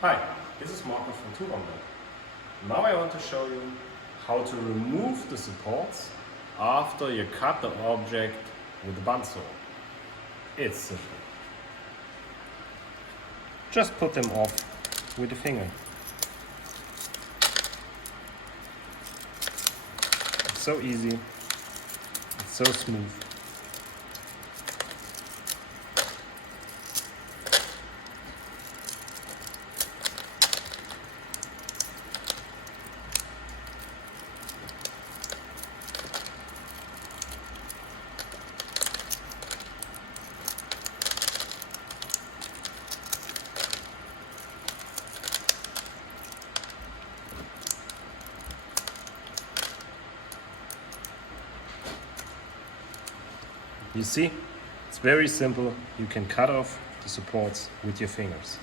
Hi, this is Marco from Turonnet. Now I want to show you how to remove the supports after you cut the object with the bandsaw. It's simple. Just put them off with the finger. It's so easy, it's so smooth. You see, it's very simple. You can cut off the supports with your fingers.